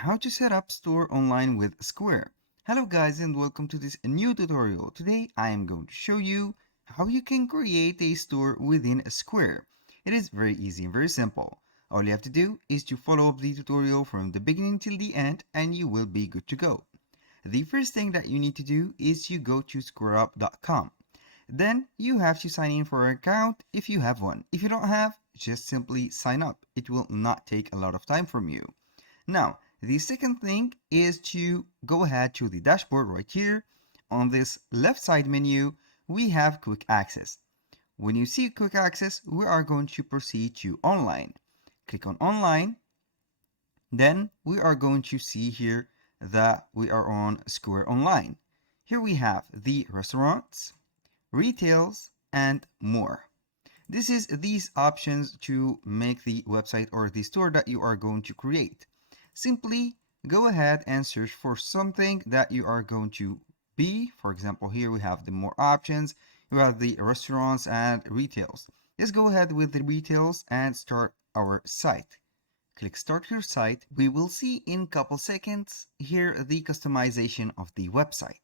How to set up store online with Square. Hello guys and welcome to this new tutorial. Today I am going to show you how you can create a store within Square. It is very easy and very simple. All you have to do is to follow up the tutorial from the beginning till the end and you will be good to go. The first thing that you need to do is you go to squareup.com. Then you have to sign in for an account if you have one. If you don't have, just simply sign up. It will not take a lot of time from you. Now, the second thing is to go ahead to the dashboard right here. On this left side menu, we have quick access. When you see quick access, we are going to proceed to online. Click on online. Then we are going to see here that we are on Square Online. Here we have the restaurants, retails, and more. This is these options to make the website or the store that you are going to create. Simply go ahead and search for something that you are going to be. For example, here we have the more options. You have the restaurants and retails. Let's go ahead with the retails and start our site. Click start your site. We will see in a couple seconds here the customization of the website.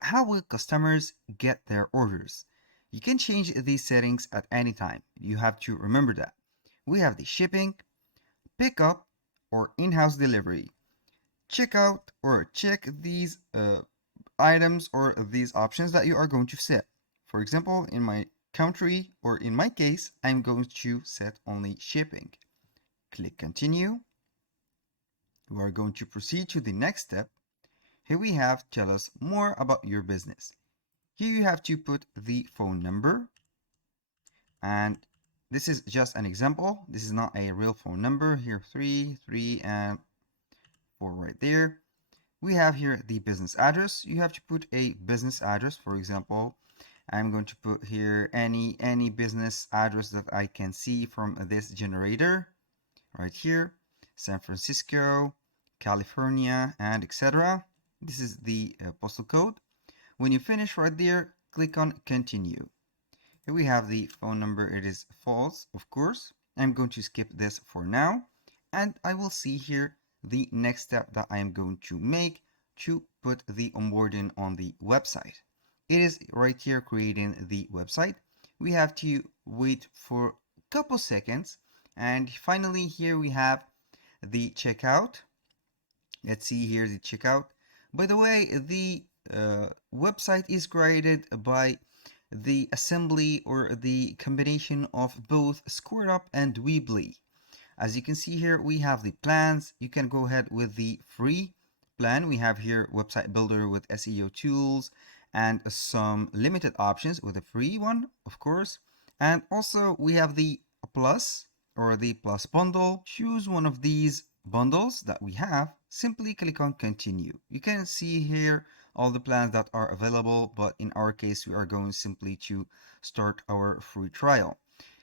How will customers get their orders? You can change these settings at any time. You have to remember that. We have the shipping, pickup, or in-house delivery. Check out or check these items or these options that you are going to set. For example, in my country or in my case, I'm going to set only shipping. Click continue. We are going to proceed to the next step. Here we have tell us more about your business. Here you have to put the phone number, and this is just an example. This is not a real phone number. Here 3 and 4 right there. We have here the business address. You have to put a business address. For example, I'm going to put here any business address that I can see from this generator right here. San Francisco, California, and etc. This is the postal code. When you finish right there, click on continue. Here we have the phone number. It is false, of course. I'm going to skip this for now, and I will see here the next step that I am going to make to put the onboarding on the website. It is right here creating the website. We have to wait for a couple seconds, and finally here we have the checkout. Let's see here the checkout. By the way, the website is created by the assembly or the combination of both SquareUp and Weebly. As you can see here, we have the plans. You can go ahead with the free plan. We have here website builder with SEO tools and some limited options with a free one, of course. And also we have the plus or the plus bundle. Choose one of these bundles that we have. Simply click on continue. You can see here all the plans that are available, but in our case, we are going simply to start our free trial.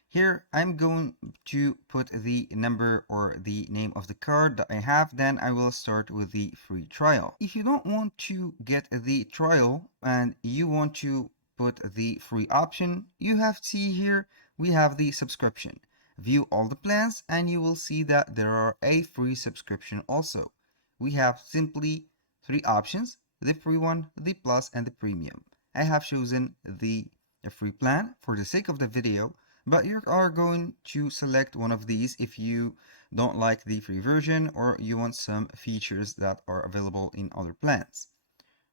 Here, I'm going to put the number or the name of the card that I have. Then I will start with the free trial. If you don't want to get the trial and you want to put the free option, you have to see here, we have the subscription. View all the plans and you will see that there are a free subscription also. We have simply three options: the free one, the plus, and the premium. I have chosen the free plan for the sake of the video, but you are going to select one of these if you don't like the free version or you want some features that are available in other plans.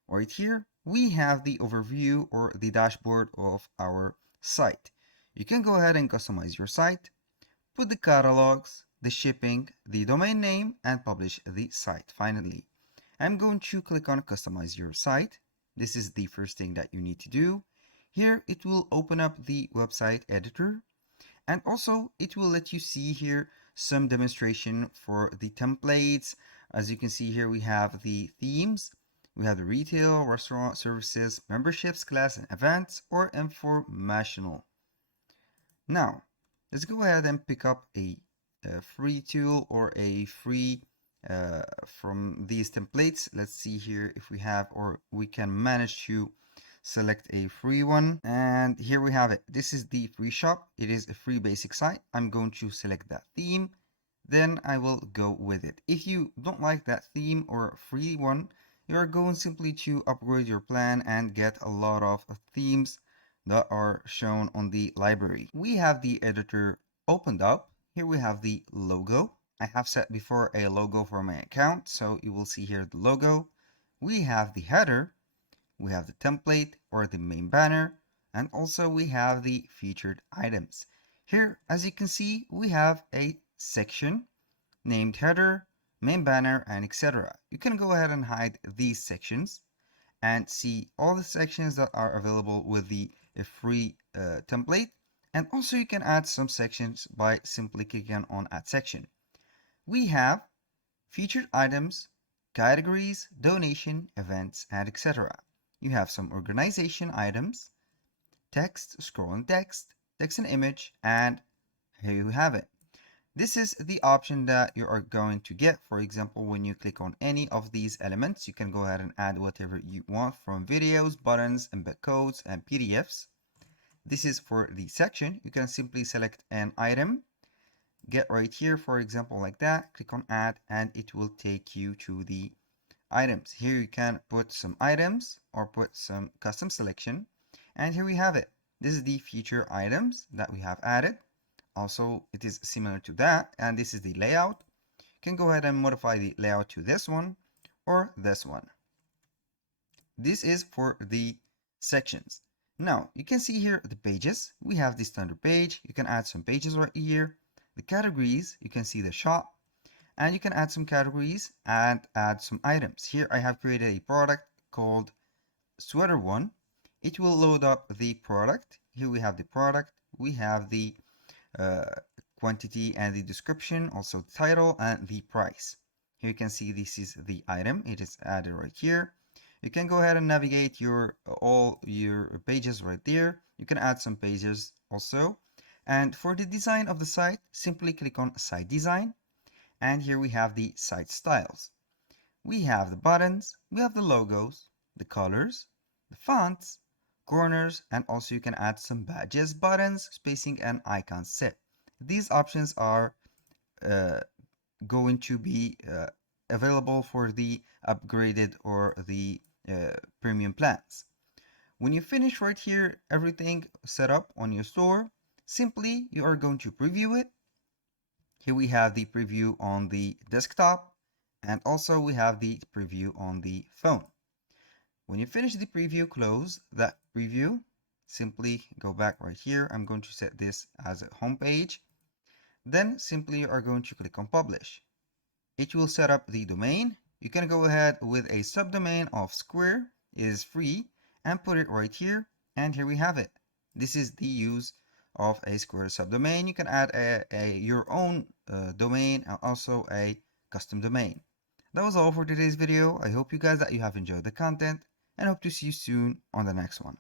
Right here, we have the overview or the dashboard of our site. You can go ahead and customize your site, put the catalogs, the shipping, the domain name, and publish the site. Finally, I'm going to click on customize your site. This is the first thing that you need to do. Here it will open up the website editor, and also it will let you see here some demonstration for the templates. As you can see here, we have the themes, we have the retail, restaurant, services, memberships, class, and events, or informational. Now, let's go ahead and pick up a free tool or a free from these templates. Let's see here if we have or we can manage to select a free one, and here we have it. This is the free shop. It is a free basic site. I'm going to select that theme, then I will go with it. If you don't like that theme or free one, you are going simply to upgrade your plan and get a lot of themes that are shown on the library. We have the editor opened up. Here we have the logo. I have set before a logo for my account, so you will see here the logo. We have the header, we have the template or the main banner, and also we have the featured items. Here, as you can see, we have a section named header, main banner, and etc. You can go ahead and hide these sections and see all the sections that are available with the free template. And also you can add some sections by simply clicking on add section. We have featured items, categories, donation, events, and etc. You have some organization items, text, scrolling text, text and image, and here you have it. This is the option that you are going to get. For example, when you click on any of these elements, you can go ahead and add whatever you want from videos, buttons, embed codes, and PDFs. This is for the section. You can simply select an item, get right here, for example, like that, click on add, and it will take you to the items. Here you can put some items or put some custom selection. And here we have it. This is the feature items that we have added. Also, it is similar to that, and this is the layout. You can go ahead and modify the layout to this one or this one. This is for the sections. Now, you can see here the pages. We have the standard page. You can add some pages right here. The categories, you can see the shop, and you can add some categories and add some items. Here I have created a product called Sweater One. It will load up the product. Here we have the product. We have the uh, quantity and the description, also the title and the price. Here you can see this is the item. It is added right here. You can go ahead and navigate all your pages right there. You can add some pages also. And for the design of the site, simply click on Site Design. And here we have the site styles. We have the buttons, we have the logos, the colors, the fonts, corners, and also you can add some badges, buttons, spacing, and icon set. These options are uh, going to be available for the upgraded or the premium plans. When you finish right here, everything set up on your store, simply you are going to preview it. Here we have the preview on the desktop, and also we have the preview on the phone. When you finish the preview, close that preview. Simply go back right here. I'm going to set this as a home page. Then simply you are going to click on publish. It will set up the domain. You can go ahead with a subdomain of Square. It is free, and put it right here. And here we have it. This is the use of a Square subdomain. You can add your own domain and also a custom domain. That was all for today's video. I hope you guys that you have enjoyed the content and hope to see you soon on the next one.